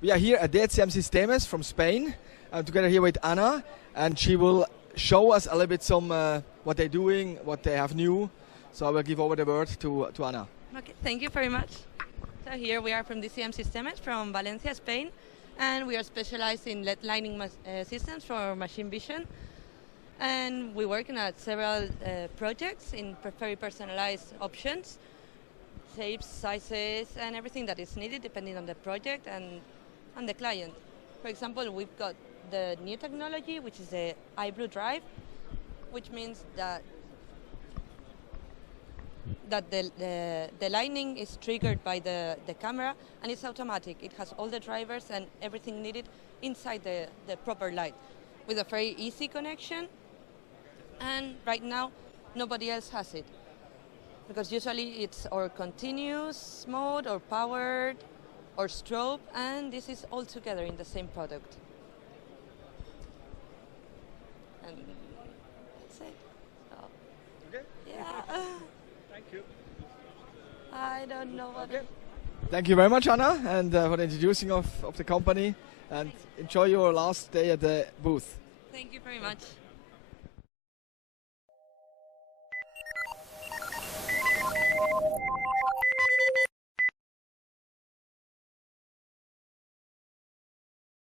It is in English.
We are here at DCM Sistemes from Spain, together here with Anna, and she will show us a little bit some what they're doing, what they have new. So I will give over the word to Anna. Okay, thank you very much. So here we are from DCM Sistemes from Valencia, Spain, and we are specialized in LED lighting systems for machine vision. And we're working at several projects in very personalized options, shapes, sizes, and everything that is needed depending on the project and the client. For example, we've got the new technology, which is the iBlue drive, which means that the lighting is triggered by the camera, and it's automatic. It has all the drivers and everything needed inside the proper light, with a very easy connection. And right now, nobody else has it, because usually it's or continuous mode or powered or strobe, and this is all together in the same product. And that's it. So, Okay. yeah. Thank you. I don't know what. Okay. Thank you very much, Anna, and for the introducing of the company. And enjoy your last day at the booth. Thank you very much.